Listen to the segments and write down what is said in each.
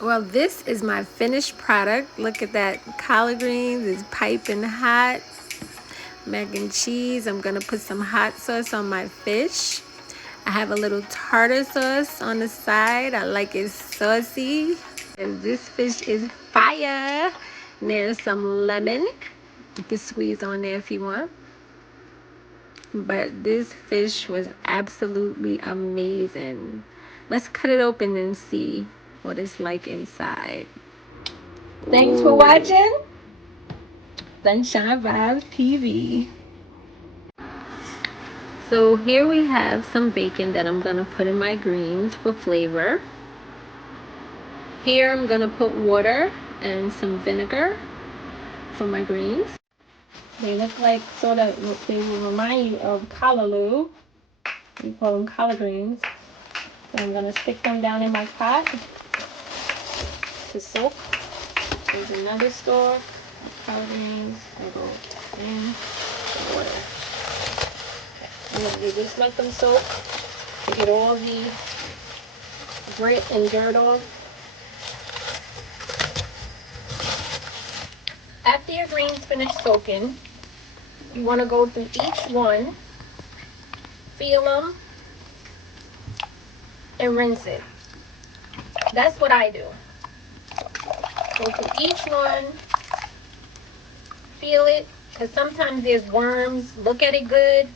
Well, this is my finished product. Look at that. Collard greens is piping hot. Mac and cheese. I'm gonna put some hot sauce on my fish. I have a little tartar sauce on the side. I like it saucy. And this fish is fire. And there's some lemon. You can squeeze on there if you want. But this fish was absolutely amazing. Let's cut it open and see what it's like inside. Thanks for watching Sunshine Vibes TV. So here we have some bacon that I'm gonna put in my greens for flavor. Here I'm gonna put water and some vinegar for my greens. They look like they will remind you of callaloo. We call them collard greens. So I'm gonna stick them down in my pot to soak. There's another stalk of collard greens. They go in the water. And then you just let them soak to get all the grit and dirt off. After your greens finish soaking, you want to go through each one, feel them, and rinse it. That's what I do. Go through each one, feel it, because sometimes there's worms. Look at it good.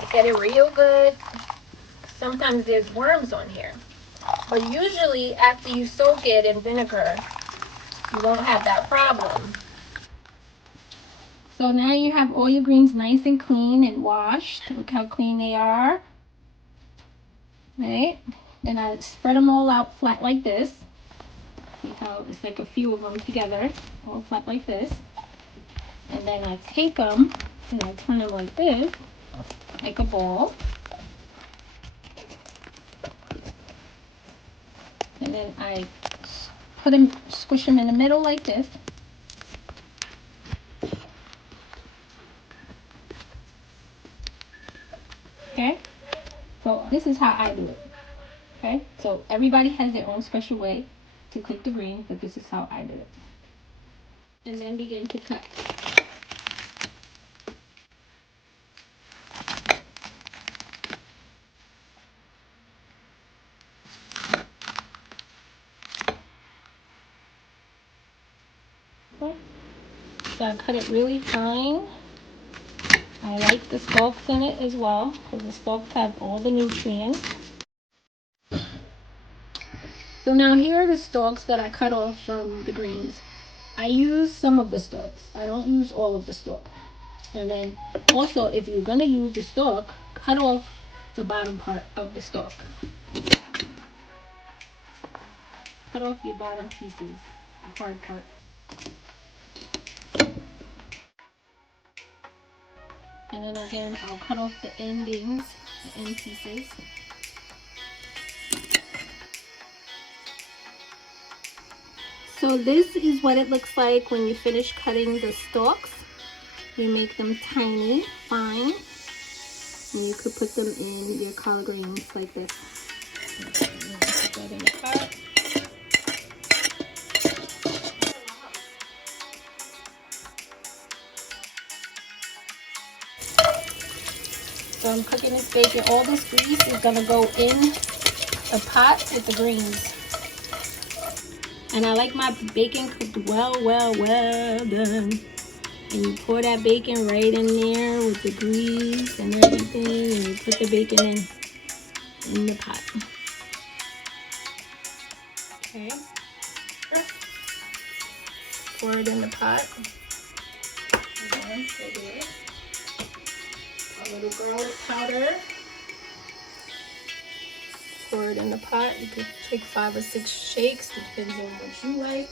Look at it real good. Sometimes there's worms on here. But usually after you soak it in vinegar, you won't have that problem. So now you have all your greens nice and clean and washed. Look how clean they are. Right? Then I spread them all out flat like this. See how it's like a few of them together, all flat like this. And then I take them and I turn them like this, like a ball. And then I squish them in the middle like this. Okay? So this is how I do it. Okay? So everybody has their own special way to cook the greens, but this is how I do it. And then begin to cut. Okay? So I cut it really fine. I like the stalks in it as well, because the stalks have all the nutrients. So now here are the stalks that I cut off from the greens. I use some of the stalks. I don't use all of the stalk. And then also, if you're going to use the stalk, cut off the bottom part of the stalk. Cut off your bottom pieces, the hard part. And then again, I'll cut off the endings, the end pieces. So this is what it looks like when you finish cutting the stalks. You make them tiny, fine, and you could put them in your collard greens like this. Put that in the pot. So I'm cooking this bacon. All this grease is gonna go in the pot with the greens. And I like my bacon cooked well done. And you pour that bacon right in there with the grease and everything, and you put the bacon in the pot. Okay. Pour it in the pot. Again, right there. A little garlic powder. Pour it in the pot. You could take 5 or 6 shakes, depends on what you like.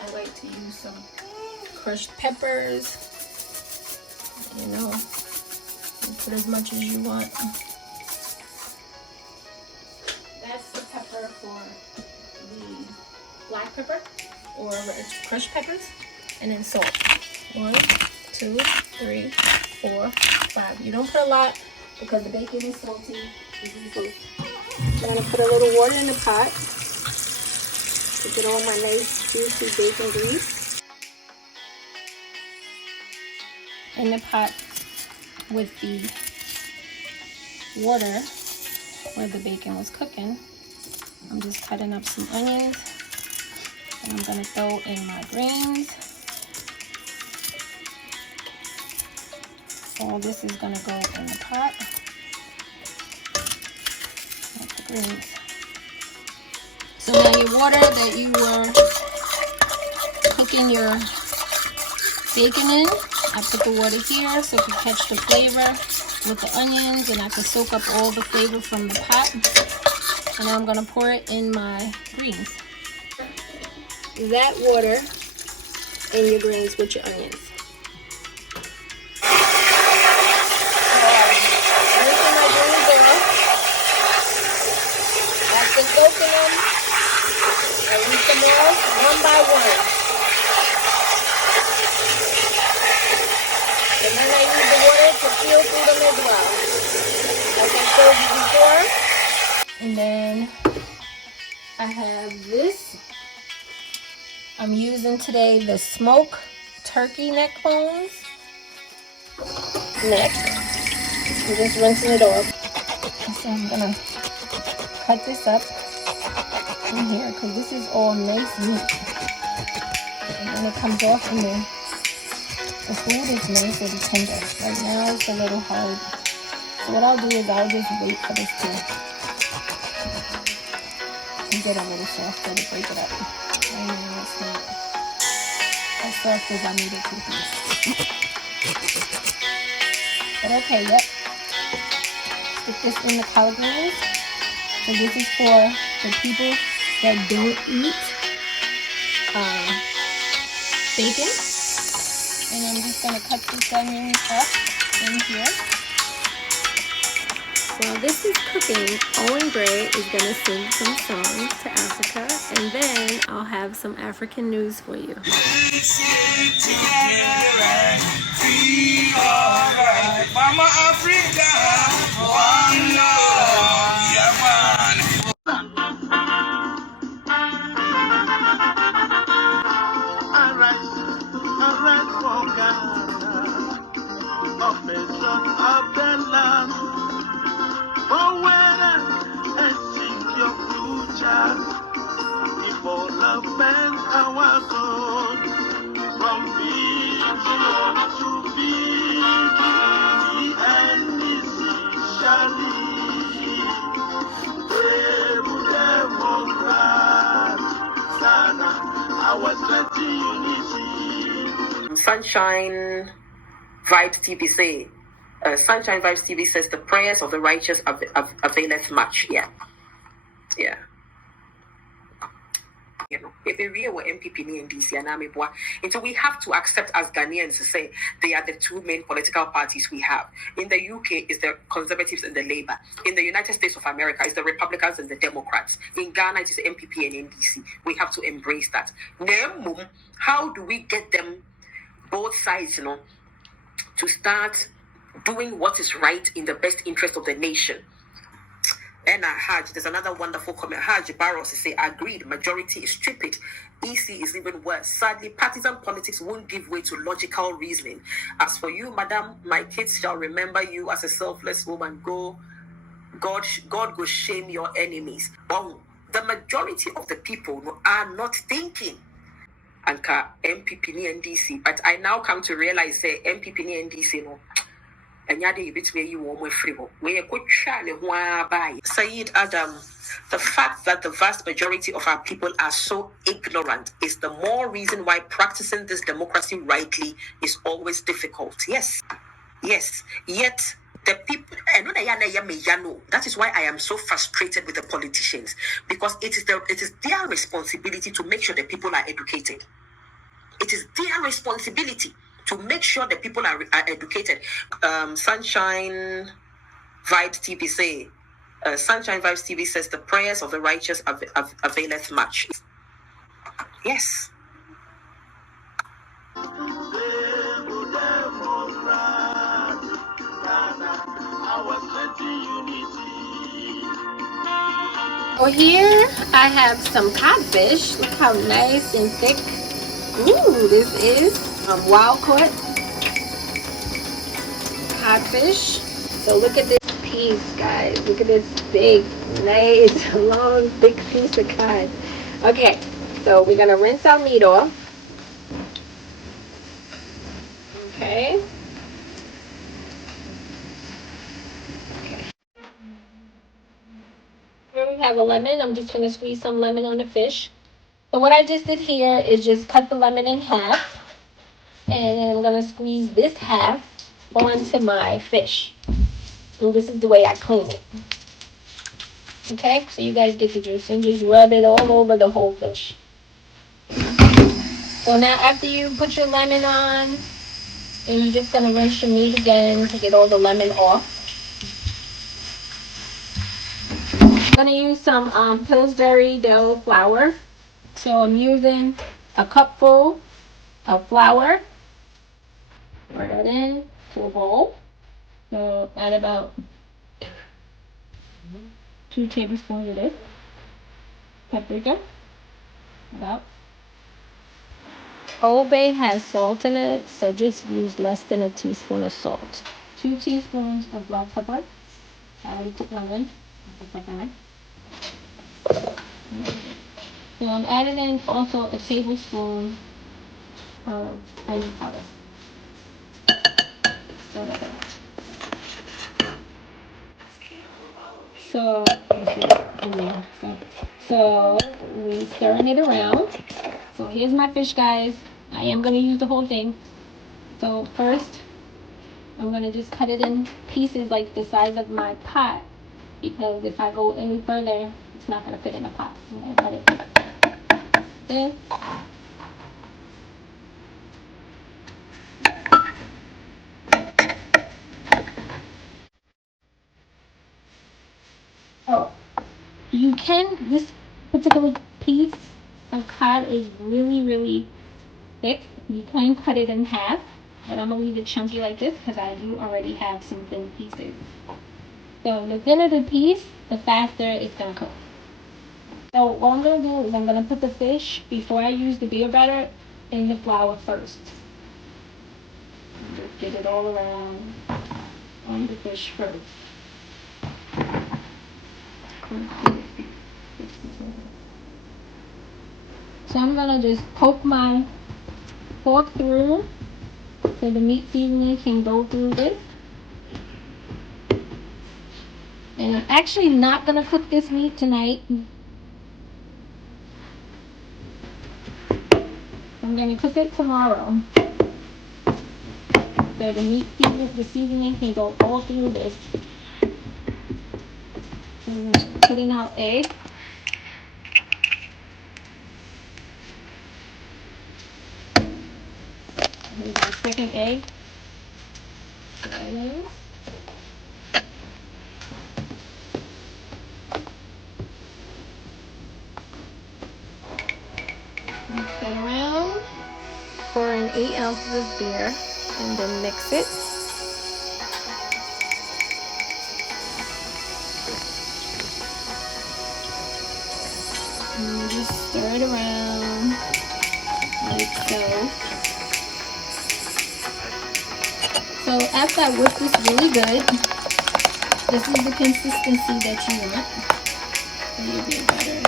I like to use some crushed peppers. You know, you put as much as you want. That's the pepper for the black pepper or crushed peppers, and then salt. 1, 2, 3, 4, 5. You don't put a lot because the bacon is salty. I'm going to put a little water in the pot to get all my nice juicy bacon grease. In the pot with the water where the bacon was cooking, I'm just cutting up some onions, and I'm going to throw in my greens. All this is going to go in the pot. Like the greens. So now your water that you were cooking your bacon in, I put the water here so it can catch the flavor with the onions, and I can soak up all the flavor from the pot. And now I'm going to pour it in my greens. That water in your greens with your onions. After soaking them, I rinse them off one by one. And then I use the water to feel through them as well, like I showed you before. And then I have this. I'm using today the smoked turkey neck bones. Neck. I'm just rinsing it off. So I'm gonna cut this up in here because this is all nice meat. And then it comes off and the food is nice and tender. Right now it's a little hard. So what I'll do is I'll just wait for this to get a little softer to break it up. Right now it's not as soft as I need it to be. But okay, yep. Put this in the collard greens. So this is for the people that don't eat bacon. And I'm just going to cut this onion up in here. While this is cooking, Owen Gray is going to sing some songs to Africa, and then I'll have some African news for you. Mama Africa, one love, yeah man. Alright, for Ghana, of the son of the land. Oh, when and sing your future, people love bend our God from big to big, and this shall be brave Democrat, Ghana, our strength unity. Sunshine Vibes TV say. Sunshine Vibes TV says the prayers of the righteous availeth much. Yeah. You know, if we were MPP and DC and Amibwa, so we have to accept as Ghanaians to say they are the two main political parties we have. In the UK, it's the Conservatives and the Labour. In the United States of America, it's the Republicans and the Democrats. In Ghana, it is MPP and NDC. We have to embrace that. Now, how do we get them, both sides, to start doing what is right in the best interest of the nation? And Haj, there's another wonderful comment. Haj Barros say, agreed, majority is stupid. EC is even worse. Sadly, partisan politics won't give way to logical reasoning. As for you, madam, my kids shall remember you as a selfless woman. God go shame your enemies. Well, the majority of the people are not thinking. Anka MPP ni NDC, but I now come to realize say MPP ni NDC no. Saeed Adam, the fact that the vast majority of our people are so ignorant is the more reason why practicing this democracy rightly is always difficult. Yes. Yet the people, that is why I am so frustrated with the politicians, because it is their responsibility to make sure the people are educated. It is their responsibility to make sure the people are educated. Sunshine Vibes TV say, Sunshine Vibes TV says the prayers of the righteous availeth much. Yes. So here I have some codfish. Look how nice and thick. Ooh, this is wild caught codfish. So look at this piece, guys. Look at this big, nice, long, big piece of cod. Okay, so we're gonna rinse our meat off. Okay. Here we have a lemon. I'm just gonna squeeze some lemon on the fish. So what I just did here is just cut the lemon in half. And then I'm gonna squeeze this half onto my fish. And this is the way I clean it. Okay, so you guys get the juice and just rub it all over the whole fish. So now after you put your lemon on, and you're just gonna rinse your meat again to get all the lemon off. I'm gonna use some Pillsbury dough flour. So I'm using a cupful of flour. Pour that in to a bowl. So add about 2 tablespoons of this. Paprika. About. Old Bay has salt in it, so just use less than a teaspoon of salt. 2 teaspoons of black pepper. I already took lemon. So I'm adding in also a tablespoon of onion powder. So we stirring it around. So here's my fish, guys. I am gonna use the whole thing. So first, I'm gonna just cut it in pieces like the size of my pot, because if I go any further, it's not gonna fit in the pot. I'm gonna cut it this. Oh, you can, this particular piece of cod is really, really thick. You can cut it in half, but I'm gonna leave it chunky like this because I do already have some thin pieces. So the thinner the piece, the faster it's gonna cook. So what I'm gonna do is I'm gonna put the fish before I use the beer batter in the flour first. Just get it all around on the fish first. So I'm gonna just poke my fork through so the meat seasoning can go through this. And I'm actually not gonna cook this meat tonight. I'm gonna cook it tomorrow. So the meat seasoning, the seasoning can go all through this. Putting out egg. Here's our second egg. Mix that around. Pour in 8 ounces of beer and then mix it. And just stir it around like so. So after I whip this really good, this is the consistency that you want. It'll be better.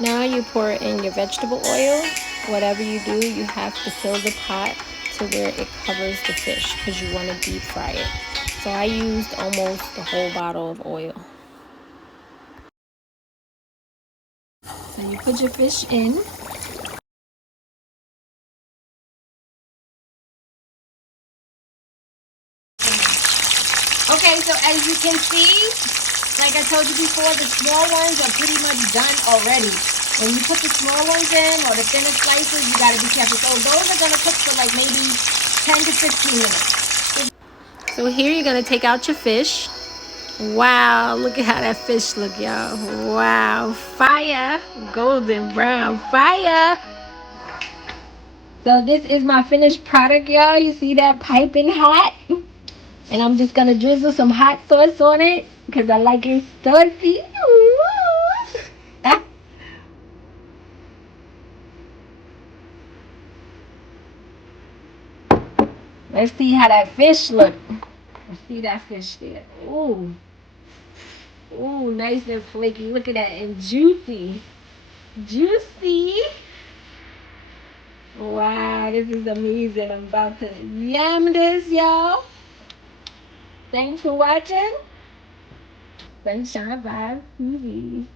Now you pour in your vegetable oil. Whatever you do, you have to fill the pot to where it covers the fish because you want to deep fry it. So I used almost the whole bottle of oil. So you put your fish in. Okay, so as you can see, like I told you before, the small ones are pretty much done already. When you put the small ones in or the thinner slices, you gotta be careful. So those are gonna cook for like maybe 10 to 15 minutes. So here you're gonna take out your fish. Wow, look at how that fish look, y'all. Wow, fire, golden brown, fire. So this is my finished product, y'all. You see that piping hot? And I'm just gonna drizzle some hot sauce on it. because I like it spicy. Let's see how that fish look. Let's see that fish there. Ooh. Ooh, nice and flaky. Look at that. And juicy. Juicy. Wow, this is amazing. I'm about to yum this, y'all. Thanks for watching. Sunshine Vibe TV.